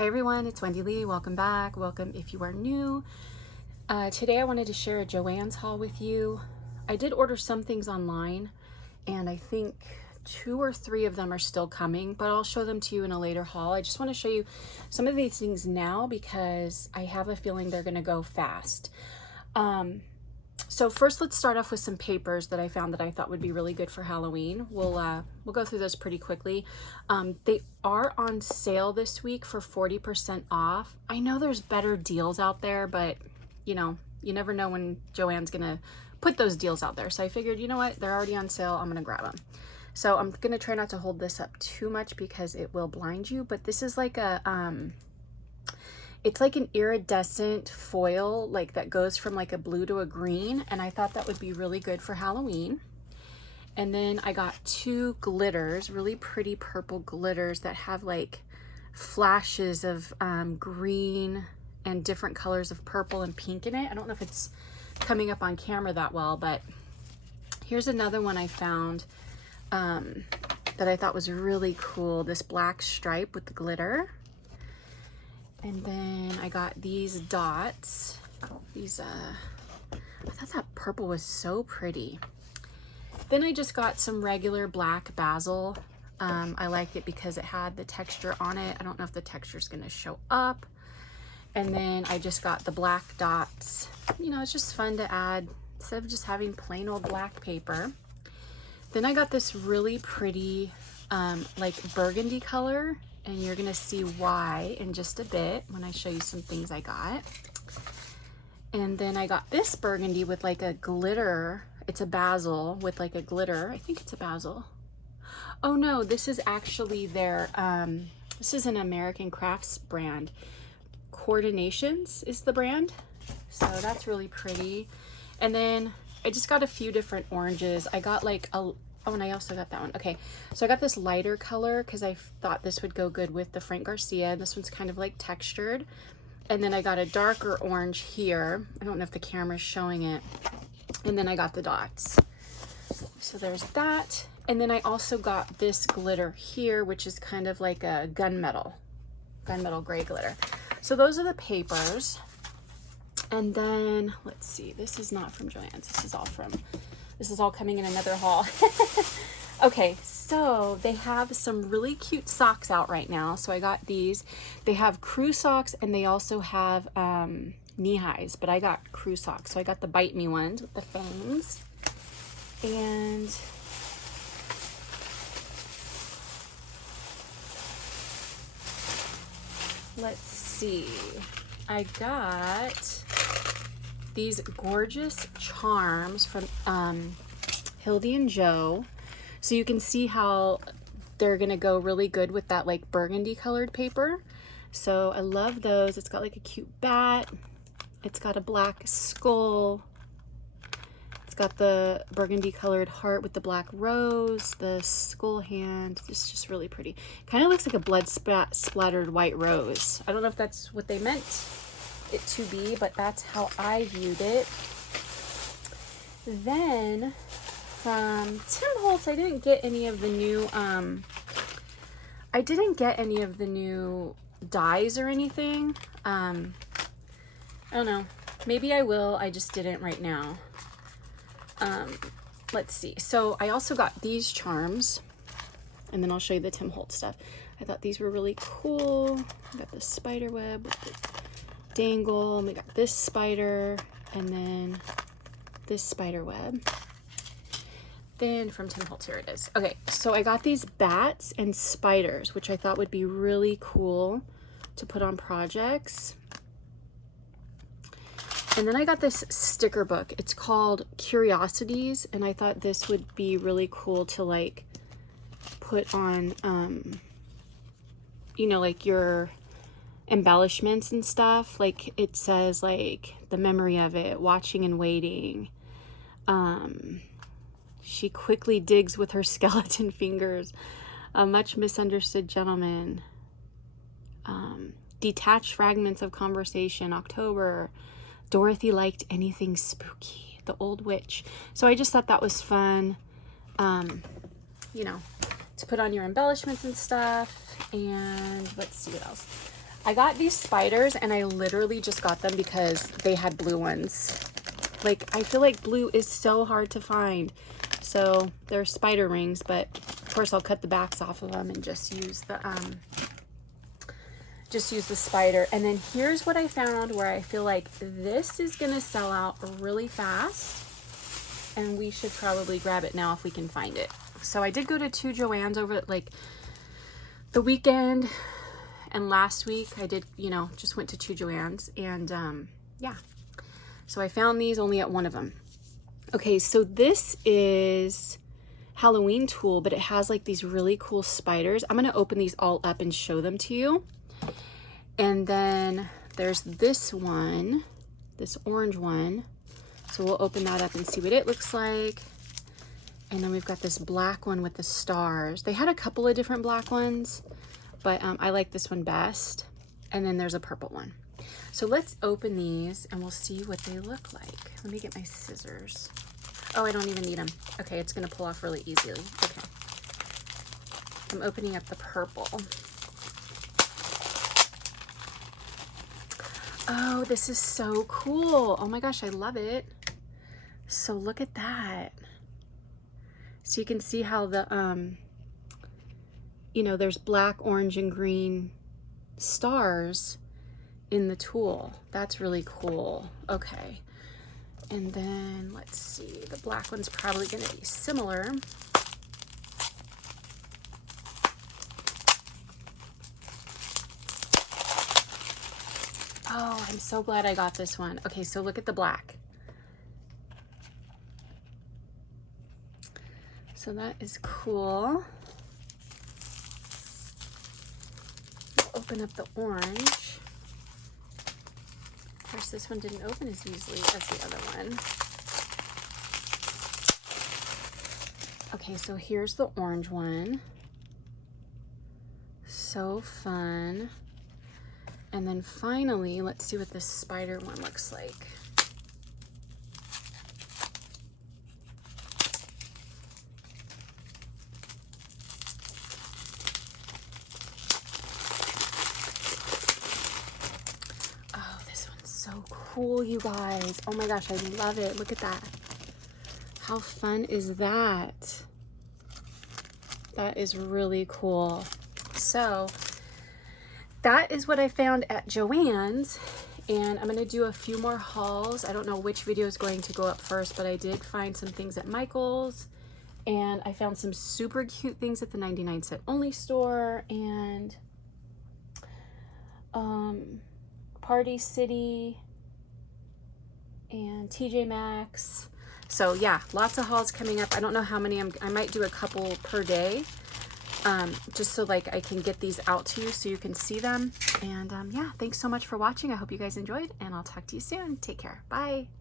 Hi everyone, it's Wendy Lee. Welcome back. Welcome if you are new. Today I wanted to share a Joann's haul with you. I did order some things online and I think 2 or 3 of them are still coming, but I'll show them to you in a later haul. I just want to show you some of these things now because I have a feeling they're going to go fast. So first, let's start off with some papers that I found that I thought would be really good for Halloween. We'll go through those pretty quickly. They are on sale this week for 40% off. I know there's better deals out there, but you know, you never know when Joann's gonna put those deals out there. So I figured, you know what, they're already on sale, I'm gonna grab them. So I'm gonna try not to hold this up too much because it will blind you, but this is like a it's like an iridescent foil, like that goes from like a blue to a green, and I thought that would be really good for Halloween. And then I got 2 glitters, really pretty purple glitters that have like flashes of green and different colors of purple and pink in it. I don't know if it's coming up on camera that well, but here's another one I found that I thought was really cool. This black stripe with the glitter. And then I got these dots. These, I thought that purple was so pretty. Then I just got some regular black basil. I liked it because it had the texture on it. I don't know if the texture is going to show up. And then I just got the black dots. You know, it's just fun to add instead of just having plain old black paper. Then I got this really pretty, like burgundy color. And you're gonna see why in just a bit when I show you some things I got. And then I got this burgundy with like a glitter. It's a basil with like a glitter. I think it's a basil. Oh no, this is actually their, this is an American crafts brand. Coordinations is the brand. So that's really pretty. And then I just got a few different oranges. I got like a, oh, and I also got that one. Okay, so I got this lighter color because I thought this would go good with the Frank Garcia. This one's kind of like textured. And then I got a darker orange here. I don't know if the camera's showing it. And then I got the dots. So there's that. And then I also got this glitter here, which is kind of like a gunmetal gray glitter. So those are the papers. And then, let's see, this is not from Joann's. This is all coming in another haul. Okay, so they have some really cute socks out right now. So I got these. They have crew socks and they also have knee highs, but I got crew socks. So I got the bite me ones with the fangs. And let's see. I got these gorgeous charms from Hildy and Joe. So you can see how they're gonna go really good with that like burgundy colored paper. So I love those. It's got like a cute bat. It's got a black skull. It's got the burgundy colored heart with the black rose, the skull hand. It's just really pretty. Kind of looks like a blood splattered white rose. I don't know if that's what they meant it to be, but that's how I viewed it. Then from Tim Holtz, I didn't get any of the new dyes or anything. I don't know, maybe I will, I just didn't right now. Let's see. So I also got these charms, and then I'll show you the Tim Holtz stuff. I thought these were really cool. I got the spider web with the dangle, and we got this spider, and then this spider web. Then from Tim Holtz, here it is. Okay, so I got these bats and spiders, which I thought would be really cool to put on projects. And then I got this sticker book. It's called Curiosities, and I thought this would be really cool to like put on, you know, like your embellishments and stuff. Like it says like the memory of it, watching and waiting. She quickly digs with her skeleton fingers. A much misunderstood gentleman. Detached fragments of conversation. October. Dorothy liked anything spooky. The old witch. So I just thought that was fun. You know, to put on your embellishments and stuff. And let's see what else. I got these spiders and I literally just got them because they had blue ones. Like, I feel like blue is so hard to find. So they're spider rings, but of course I'll cut the backs off of them and just use the spider. And then here's what I found where I feel like this is gonna sell out really fast, and we should probably grab it now if we can find it. So I did go to 2 Joann's over like the weekend, and last week I did, you know, just went to 2 Joann's, and yeah. So I found these only at one of them. Okay, so this is Halloween tulle, but it has like these really cool spiders. I'm gonna open these all up and show them to you. And then there's this one, this orange one. So we'll open that up and see what it looks like. And then we've got this black one with the stars. They had a couple of different black ones, but I like this one best. And then there's a purple one. So let's open these and we'll see what they look like. Let me get my scissors. Oh, I don't even need them. Okay, it's gonna pull off really easily. Okay. I'm opening up the purple. Oh, this is so cool. Oh my gosh, I love it. So look at that. So you can see how the, you know, there's black, orange, and green stars in the tulle. That's really cool. Okay. And then let's see, the black one's probably gonna be similar. Oh, I'm so glad I got this one. Okay, so look at the black. So that is cool. Open up the orange. Of course, this one didn't open as easily as the other one. Okay, so here's the orange one. So fun. And then finally, let's see what this spider one looks like. Oh, this one's so cool, you guys. Oh my gosh, I love it. Look at that. How fun is that? That is really cool. So that is what I found at Joann's, and I'm gonna do a few more hauls. I don't know which video is going to go up first, but I did find some things at Michael's, and I found some super cute things at the 99-cent only store, and Party City and TJ Maxx. So yeah, lots of hauls coming up. I don't know how many I might do a couple per day. Just so like I can get these out to you so you can see them. And yeah, thanks so much for watching. I hope you guys enjoyed, and I'll talk to you soon. Take care. Bye.